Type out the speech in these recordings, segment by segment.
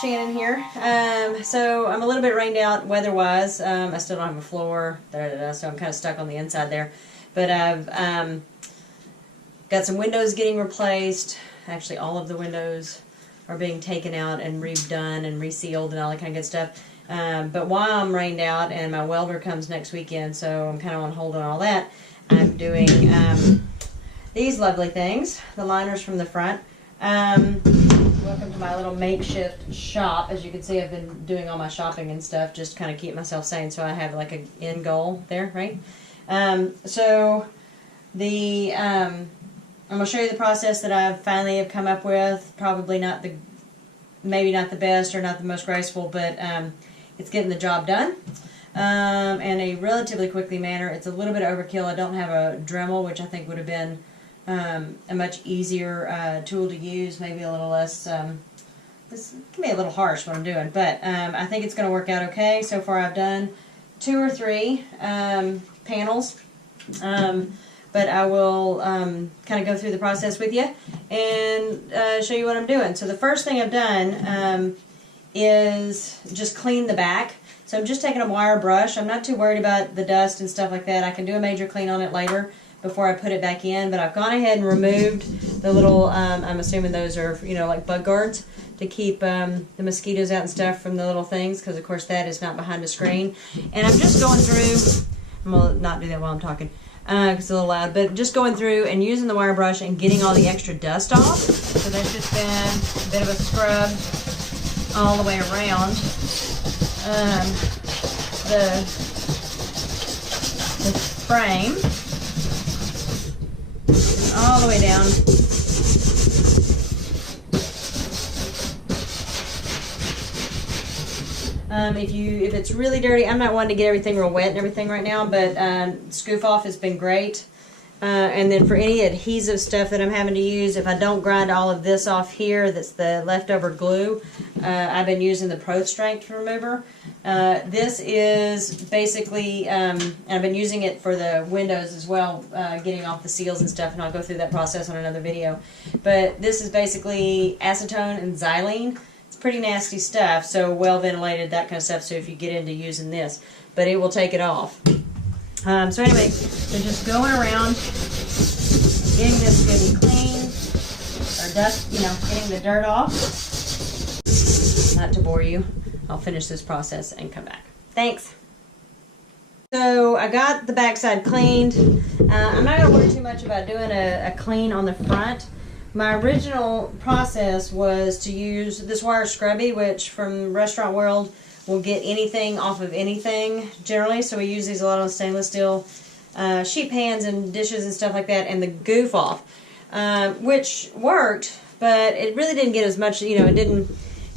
Shannon here. So I'm a little bit rained out weather-wise. I still don't have a floor, so I'm kind of stuck on the inside there. But I've got some windows getting replaced. Actually, all of the windows are being taken out and redone and resealed and all that kind of good stuff. But while I'm rained out and my welder comes next weekend, so I'm kind of on hold on all that, I'm doing these lovely things, the liners from the front. Welcome to my little makeshift shop. As you can see, I've been doing all my shopping and stuff just to kind of keep myself sane, so I have like an end goal there, right? So the I'm going to show you the process that I finally have come up with. Probably not the, maybe not the best or not the most graceful, but it's getting the job done in a relatively quickly manner. It's a little bit overkill. I don't have a Dremel, which I think would have been a much easier tool to use, maybe a little less, this can be a little harsh what I'm doing, but I think it's going to work out okay. So far I've done 2 or 3 panels, but I will kind of go through the process with you and show you what I'm doing. So the first thing I've done is just clean the back. So I'm just taking a wire brush. I'm not too worried about the dust and stuff like that. I can do a major clean on it later before I put it back in, but I've gone ahead and removed the little, I'm assuming those are, you know, like bug guards to keep the mosquitoes out and stuff from the little things, because of course that is not behind the screen. And I'm just going through, I'm going to not do that while I'm talking, because it's a little loud, but just going through and using the wire brush and getting all the extra dust off. So there's just been a bit of a scrub all the way around the frame. All the way down. If it's really dirty, I'm not wanting to get everything real wet and everything right now, but Scoof Off has been great. And then for any adhesive stuff that I'm having to use, if I don't grind all of this off here, that's the leftover glue, I've been using the Pro Strength remover. This is basically, and I've been using it for the windows as well, getting off the seals and stuff, and I'll go through that process on another video. But this is basically acetone and xylene. It's pretty nasty stuff, so well ventilated, that kind of stuff, so if you get into using this, but it will take it off. So anyway, so just going around, getting this good and clean, or dust, you know, getting the dirt off. Not to bore you, I'll finish this process and come back. Thanks. So I got the backside cleaned. I'm not going to worry too much about doing a clean on the front. My original process was to use this wire scrubby, which from Restaurant World will get anything off of anything generally. So we use these a lot on stainless steel sheet pans and dishes and stuff like that, and the Goof Off, which worked, but it really didn't get as much, you know, it didn't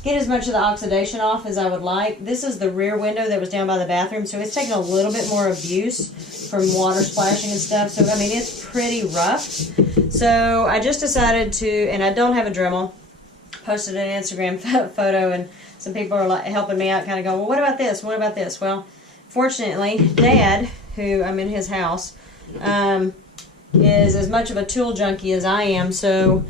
get as much of the oxidation off as I would like. This is the rear window that was down by the bathroom, so it's taken a little bit more abuse from water splashing and stuff. So I mean, it's pretty rough. So I just decided to, and I don't have a Dremel, posted an Instagram photo, and some people are like helping me out, kind of going, well, what about this? What about this? Well, fortunately, Dad, who I'm in his house, is as much of a tool junkie as I am, so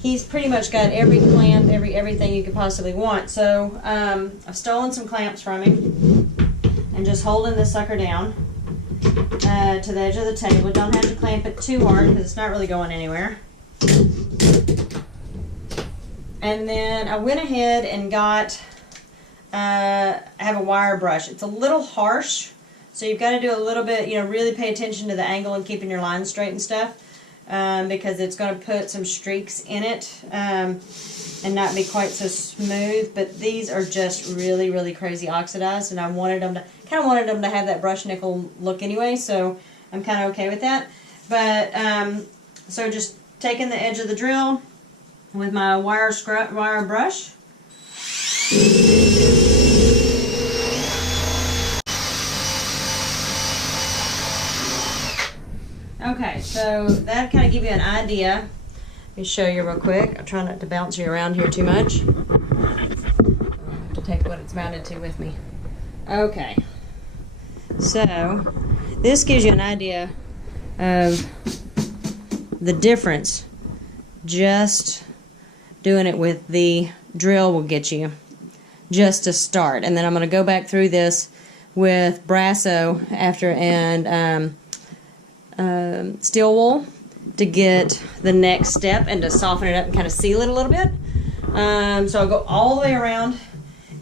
he's pretty much got every clamp, everything you could possibly want. So I've stolen some clamps from him and just holding this sucker down to the edge of the table. Don't have to clamp it too hard because it's not really going anywhere. And then I went ahead and got, I have a wire brush. It's a little harsh, so you've got to do a little bit, you know, really pay attention to the angle and keeping your lines straight and stuff, because it's going to put some streaks in it and not be quite so smooth. But these are just really, really crazy oxidized, and I wanted them to, kind of wanted them to have that brush nickel look anyway, so I'm kind of okay with that. But so just taking the edge of the drill with my wire brush. Okay, so that kind of give you an idea. Let me show you real quick. I'll try not to bounce you around here too much. I'll have to take what it's mounted to with me. Okay, so this gives you an idea of the difference just doing it with the drill will get you. just to start. And then I'm going to go back through this with Brasso after and steel wool to get the next step and to soften it up and kind of seal it a little bit. So I'll go all the way around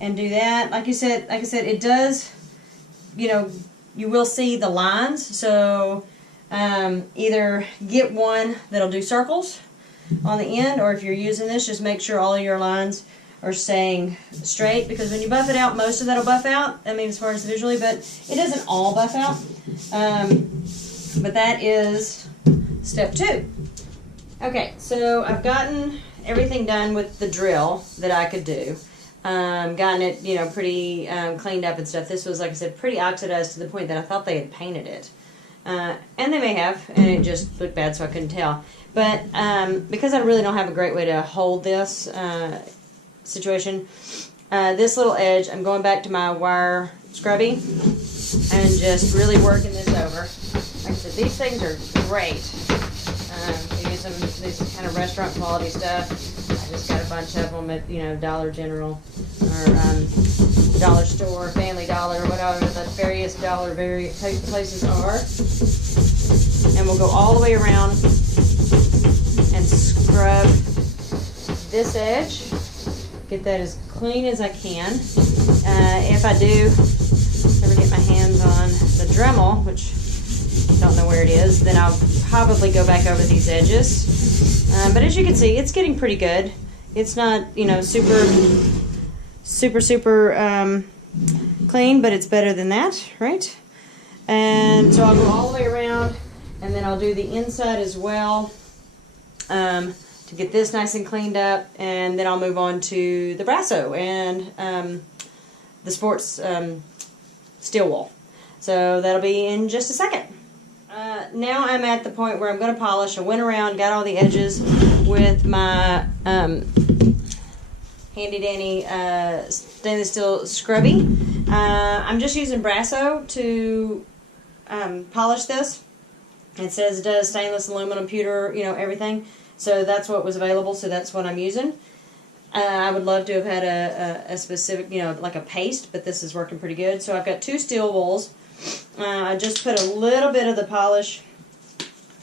and do that. Like I said, it does, you know, you will see the lines. So either get one that'll do circles on the end, or if you're using this, just make sure all of your lines are staying straight, because when you buff it out, most of that'll buff out. I mean, as far as visually, but it doesn't all buff out. But that is step 2. Okay, so I've gotten everything done with the drill that I could do. Gotten it, you know, pretty cleaned up and stuff. This was, like I said, pretty oxidized to the point that I thought they had painted it. And they may have, and it just looked bad, so I couldn't tell. But because I really don't have a great way to hold this situation, this little edge, I'm going back to my wire scrubby and just really working this over. Like I said, these things are great. You use them, this kind of restaurant quality stuff. I just got a bunch of them at, you know, Dollar General or Dollar Store, Family Dollar, whatever the various dollar places are. And we'll go all the way around and scrub this edge. Get that as clean as I can. If I do ever get my hands on the Dremel, which I don't know where it is, then I'll probably go back over these edges. But as you can see, it's getting pretty good. It's not, you know, super clean, but it's better than that, right? And so I'll go all the way around, and then I'll do the inside as well to get this nice and cleaned up, and then I'll move on to the Brasso and the sports steel wool. So that'll be in just a second. Now I'm at the point where I'm going to polish. I went around, got all the edges with my handy-dandy stainless steel scrubby. I'm just using Brasso to polish this. It says it does stainless, aluminum, pewter, you know, everything. So that's what was available, so that's what I'm using. I would love to have had a specific, you know, like a paste, but this is working pretty good. So I've got 2 steel wools. I just put a little bit of the polish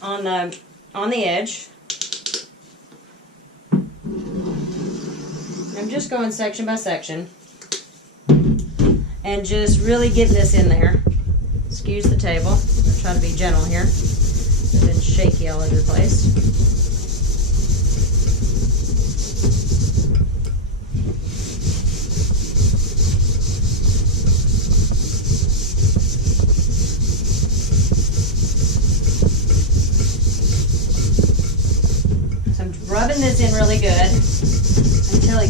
on the edge. I'm just going section by section and just really getting this in there. Excuse the table. I'm trying to be gentle here. It's been shaky all over the place. Rubbing this in really good until it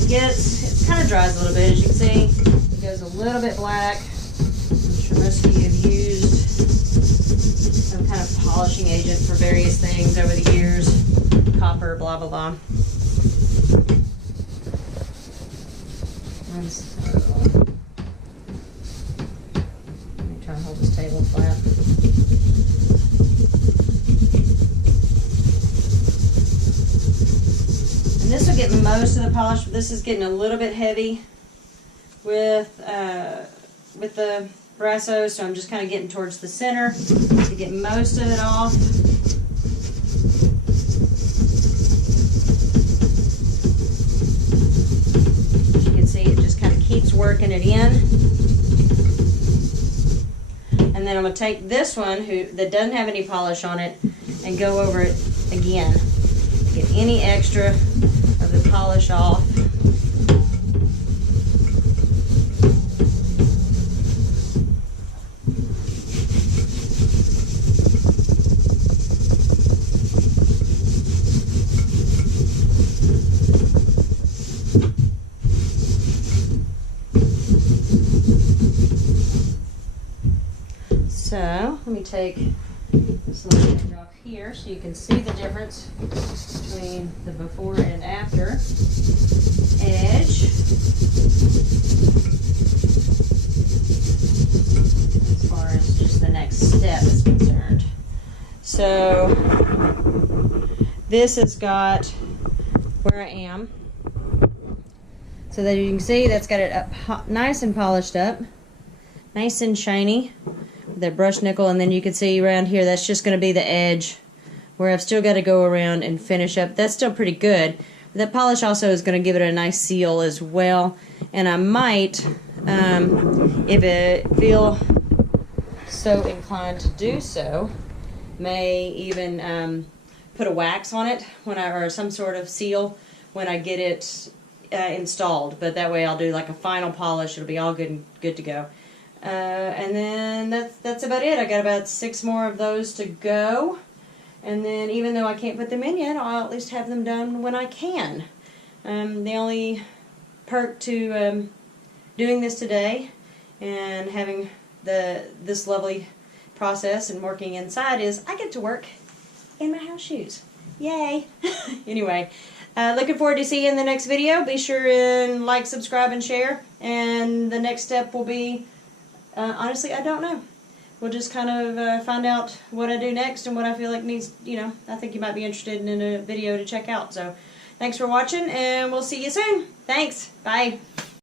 kind of dries a little bit. As you can see, it goes a little bit black. I'm sure most of you have used some kind of polishing agent for various things over the years. Copper, blah, blah, blah. And so, let me try and hold this table flat. And this will get most of the polish, but this is getting a little bit heavy with the Brasso, so I'm just kind of getting towards the center to get most of it off. As you can see, it just kind of keeps working it in. And then I'm going to take this one that doesn't have any polish on it and go over it again. Get any extra of the polish off. So let me take this little edge off here so you can see the difference between the before and after edge. As far as just the next step is concerned. So this has got where I am. So that you can see that's got it up nice and polished up. Nice and shiny with that brushed nickel, and then you can see around here that's just going to be the edge where I've still got to go around and finish up. That's still pretty good. That polish also is going to give it a nice seal as well, and I might, if it feel so inclined to do so, may even put a wax on it or some sort of seal when I get it installed. But that way I'll do like a final polish. It'll be all good to go. And then that's about it. I got about 6 more of those to go. And then even though I can't put them in yet, I'll at least have them done when I can. The only perk to doing this today and having this lovely process and working inside is I get to work in my house shoes. Yay! Anyway, looking forward to seeing you in the next video. Be sure and like, subscribe, and share. And the next step will be, honestly, I don't know. We'll just kind of find out what I do next and what I feel like needs, I think you might be interested in a video to check out. So, thanks for watching, and we'll see you soon. Thanks. Bye.